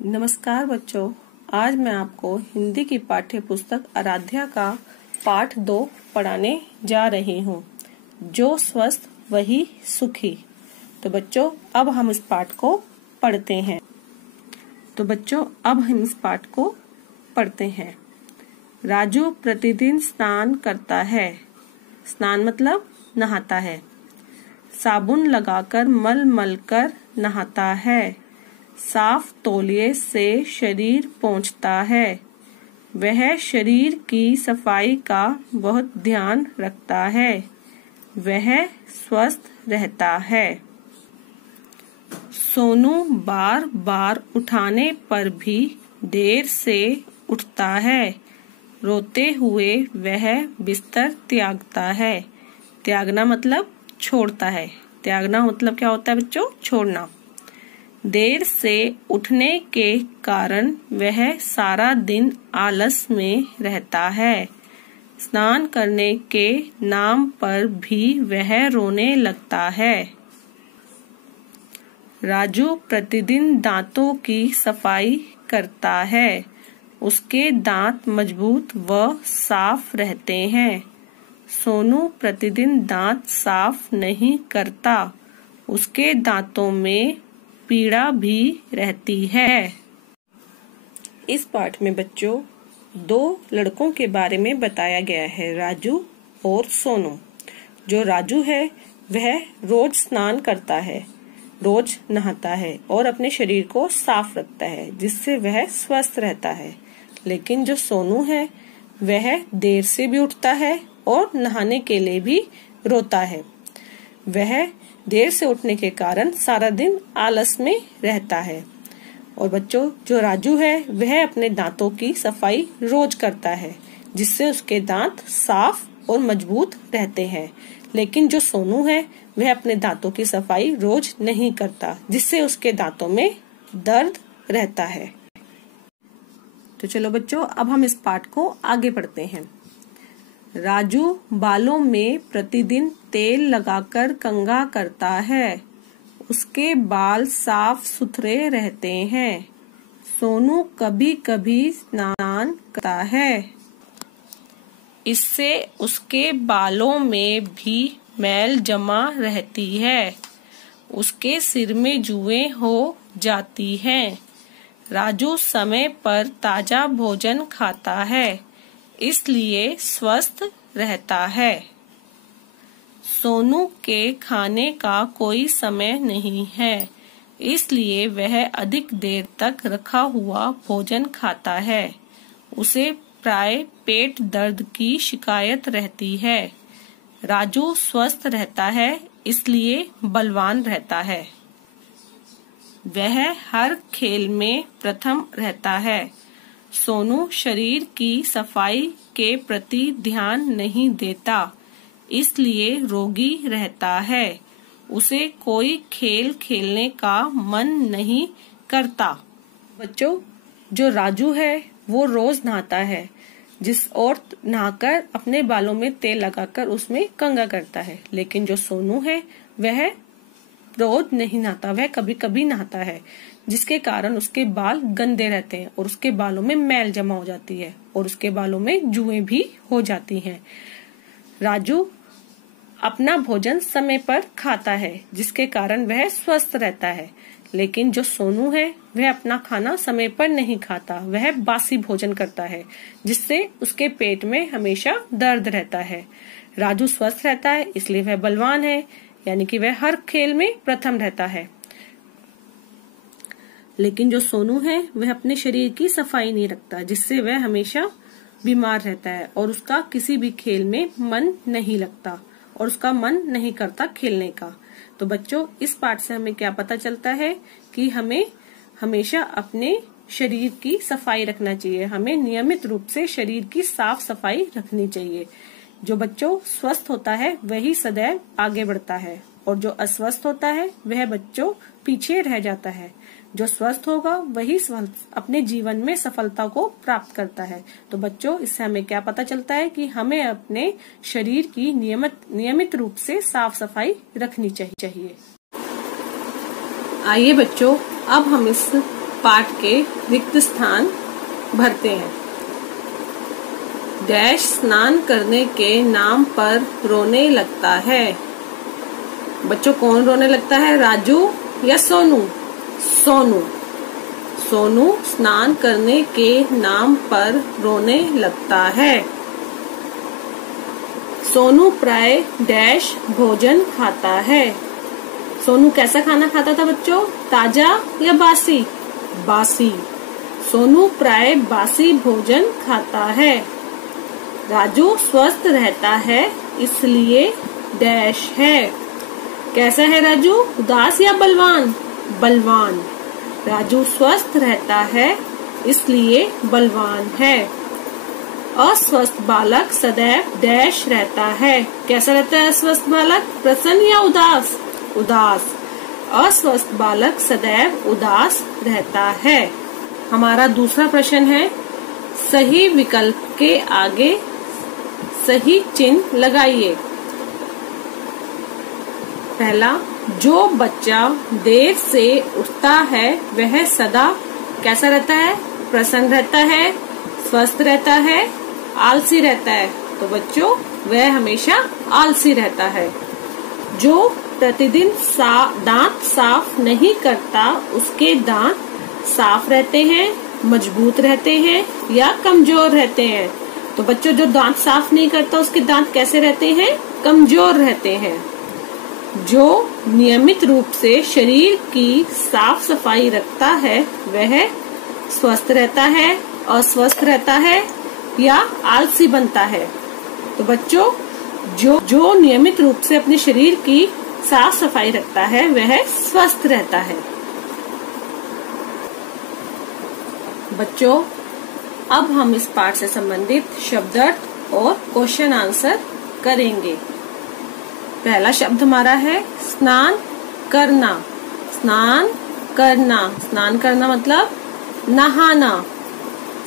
नमस्कार बच्चों, आज मैं आपको हिंदी की पाठ्य पुस्तक आराध्या का पाठ 2 पढ़ाने जा रही हूँ, जो स्वस्थ वही सुखी। तो बच्चों, अब हम इस पाठ को पढ़ते हैं। राजू प्रतिदिन स्नान करता है। स्नान मतलब नहाता है। साबुन लगाकर मल मल कर नहाता है। साफ तौलिए से शरीर पोंछता है। वह शरीर की सफाई का बहुत ध्यान रखता है। वह स्वस्थ रहता है। सोनू बार बार उठाने पर भी देर से उठता है। रोते हुए वह बिस्तर त्यागता है। त्यागना मतलब छोड़ता है। त्यागना मतलब क्या होता है बच्चों? छोड़ना। देर से उठने के कारण वह सारा दिन आलस में रहता है। स्नान करने के नाम पर भी वह रोने लगता है। राजू प्रतिदिन दांतों की सफाई करता है। उसके दांत मजबूत व साफ रहते हैं। सोनू प्रतिदिन दांत साफ नहीं करता। उसके दांतों में पीड़ा भी रहती है। इस पाठ में बच्चों 2 लड़कों के बारे में बताया गया है, राजू और सोनू। जो राजू है वह रोज स्नान करता है, रोज नहाता है और अपने शरीर को साफ रखता है, जिससे वह स्वस्थ रहता है। लेकिन जो सोनू है वह देर से भी उठता है और नहाने के लिए भी रोता है। वह देर से उठने के कारण सारा दिन आलस में रहता है। और बच्चों, जो राजू है वह अपने दांतों की सफाई रोज करता है, जिससे उसके दांत साफ और मजबूत रहते हैं। लेकिन जो सोनू है वह अपने दांतों की सफाई रोज नहीं करता, जिससे उसके दांतों में दर्द रहता है। तो चलो बच्चों, अब हम इस पाठ को आगे पढ़ते हैं। राजू बालों में प्रतिदिन तेल लगाकर कंघा करता है। उसके बाल साफ सुथरे रहते हैं। सोनू कभी कभी स्नान करता है। इससे उसके बालों में भी मैल जमा रहती है। उसके सिर में जुएं हो जाती हैं। राजू समय पर ताजा भोजन खाता है, इसलिए स्वस्थ रहता है। सोनू के खाने का कोई समय नहीं है, इसलिए वह अधिक देर तक रखा हुआ भोजन खाता है। उसे प्राय पेट दर्द की शिकायत रहती है। राजू स्वस्थ रहता है, इसलिए बलवान रहता है। वह हर खेल में प्रथम रहता है। सोनू शरीर की सफाई के प्रति ध्यान नहीं देता, इसलिए रोगी रहता है। उसे कोई खेल खेलने का मन नहीं करता। बच्चों, जो राजू है वो रोज नहाता है, और नहाकर अपने बालों में तेल लगाकर उसमें कंघा करता है। लेकिन जो सोनू है वह रोज नहीं नहाता, वह कभी कभी नहाता है, जिसके कारण उसके बाल गंदे रहते हैं और उसके बालों में मैल जमा हो जाती है और उसके बालों में जुएं भी हो जाती हैं। राजू अपना भोजन समय पर खाता है, जिसके कारण वह स्वस्थ रहता है। लेकिन जो सोनू है वह अपना खाना समय पर नहीं खाता, वह बासी भोजन करता है, जिससे उसके पेट में हमेशा दर्द रहता है। राजू स्वस्थ रहता है, इसलिए वह बलवान है, यानी कि वह हर खेल में प्रथम रहता है। लेकिन जो सोनू है वह अपने शरीर की सफाई नहीं रखता, जिससे वह हमेशा बीमार रहता है और उसका किसी भी खेल में मन नहीं लगता और उसका मन नहीं करता खेलने का। तो बच्चों, इस पाठ से हमें क्या पता चलता है कि हमें हमेशा अपने शरीर की सफाई रखना चाहिए। हमें नियमित रूप से शरीर की साफ सफाई रखनी चाहिए। जो बच्चों स्वस्थ होता है वही सदैव आगे बढ़ता है, और जो अस्वस्थ होता है वह बच्चों पीछे रह जाता है। जो स्वस्थ होगा वही अपने जीवन में सफलता को प्राप्त करता है। तो बच्चों, इससे हमें क्या पता चलता है कि हमें अपने शरीर की नियमित रूप से साफ सफाई रखनी चाहिए। आइए बच्चों, अब हम इस पाठ के रिक्त स्थान भरते हैं। डैश स्नान करने के नाम पर रोने लगता है। बच्चों कौन रोने लगता है, राजू या सोनू? सोनू। सोनू स्नान करने के नाम पर रोने लगता है। सोनू प्राय डैश भोजन खाता है। सोनू कैसा खाना खाता था बच्चों, ताजा या बासी? बासी। सोनू प्राय बासी भोजन खाता है। राजू स्वस्थ रहता है इसलिए डैश है। कैसा है राजू, उदास या बलवान? बलवान। राजू स्वस्थ रहता है इसलिए बलवान है। अस्वस्थ बालक सदैव डैश रहता है। कैसा रहता है अस्वस्थ बालक, प्रसन्न या उदास? उदास। अस्वस्थ बालक सदैव उदास रहता है। हमारा दूसरा प्रश्न है, सही विकल्प के आगे सही चिन्ह लगाइए। पहला, जो बच्चा देर से उठता है वह सदा कैसा रहता है? प्रसन्न रहता है, स्वस्थ रहता है, आलसी रहता है। तो बच्चों वह हमेशा आलसी रहता है। जो प्रतिदिन दांत साफ नहीं करता उसके दांत साफ रहते हैं, मजबूत रहते हैं या कमजोर रहते हैं? तो बच्चों जो दांत साफ नहीं करता उसके दांत कैसे रहते हैं? कमजोर रहते हैं। जो नियमित रूप से शरीर की साफ सफाई रखता है वह स्वस्थ रहता है, अस्वस्थ रहता है या आलसी बनता है? तो बच्चों जो नियमित रूप से अपने शरीर की साफ सफाई रखता है वह स्वस्थ रहता है। बच्चों अब हम इस पाठ से संबंधित शब्दार्थ और क्वेश्चन आंसर करेंगे। पहला शब्द हमारा है स्नान करना। स्नान करना, स्नान करना मतलब नहाना।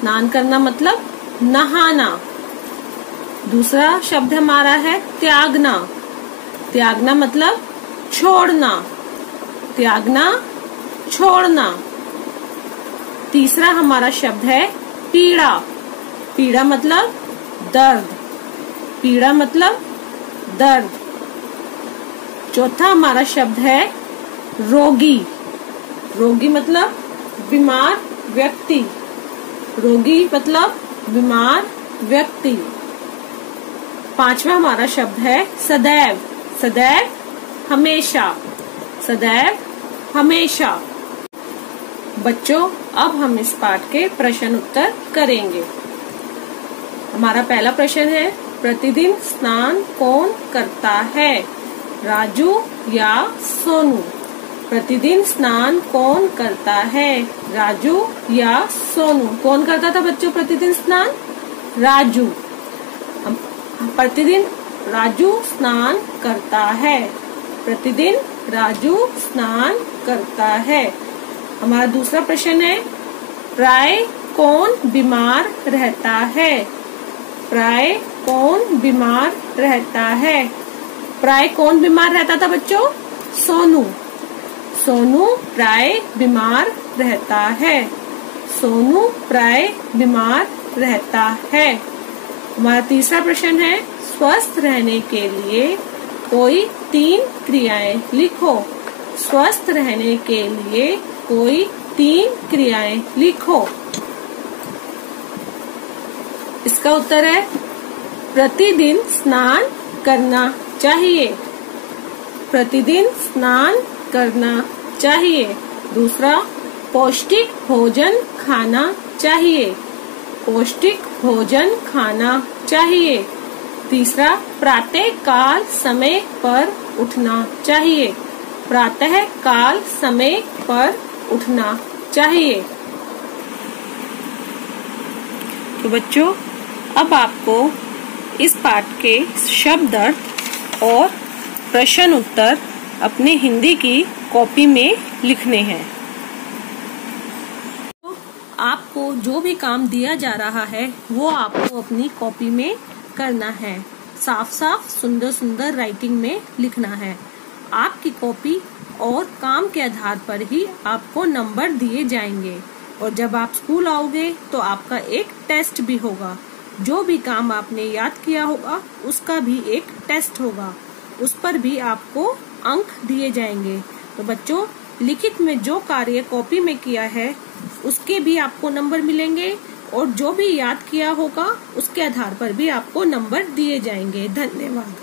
स्नान करना मतलब नहाना। दूसरा शब्द हमारा है त्यागना। त्यागना मतलब छोड़ना। त्यागना, छोड़ना। तीसरा हमारा शब्द है पीड़ा। पीड़ा मतलब दर्द। पीड़ा मतलब दर्द। चौथा हमारा शब्द है रोगी। रोगी मतलब बीमार व्यक्ति। रोगी मतलब बीमार व्यक्ति। पांचवा हमारा शब्द है सदैव। सदैव हमेशा। सदैव हमेशा। बच्चों अब हम इस पाठ के प्रश्न उत्तर करेंगे। हमारा पहला प्रश्न है, प्रतिदिन स्नान कौन करता है, राजू या सोनू? प्रतिदिन स्नान कौन करता है, राजू या सोनू? कौन करता था बच्चों प्रतिदिन स्नान? राजू। प्रतिदिन राजू स्नान करता है। प्रतिदिन राजू स्नान करता है। हमारा दूसरा प्रश्न है, प्राय कौन बीमार रहता है? प्राय कौन बीमार रहता है? प्राय कौन बीमार रहता था बच्चों? सोनू। सोनू प्राय बीमार रहता है। सोनू प्राय बीमार रहता है। हमारा तीसरा प्रश्न है, स्वस्थ रहने के लिए कोई 3 क्रियाएं लिखो। स्वस्थ रहने के लिए कोई 3 क्रियाएं लिखो। इसका उत्तर है, प्रतिदिन स्नान करना चाहिए। प्रतिदिन स्नान करना चाहिए। दूसरा, पौष्टिक भोजन खाना चाहिए। पौष्टिक भोजन खाना चाहिए। तीसरा, प्रातः काल समय पर उठना चाहिए। प्रातः काल समय पर उठना चाहिए। तो बच्चों अब आपको इस पाठ के शब्द अर्थ और प्रश्न उत्तर अपने हिंदी की कॉपी में लिखने हैं। आपको जो भी काम दिया जा रहा है वो आपको अपनी कॉपी में करना है। साफ साफ सुंदर सुंदर राइटिंग में लिखना है। आपकी कॉपी और काम के आधार पर ही आपको नंबर दिए जाएंगे। और जब आप स्कूल आओगे तो आपका एक टेस्ट भी होगा। जो भी काम आपने याद किया होगा उसका भी एक टेस्ट होगा, उस पर भी आपको अंक दिए जाएंगे। तो बच्चों, लिखित में जो कार्य कॉपी में किया है उसके भी आपको नंबर मिलेंगे और जो भी याद किया होगा उसके आधार पर भी आपको नंबर दिए जाएंगे। धन्यवाद।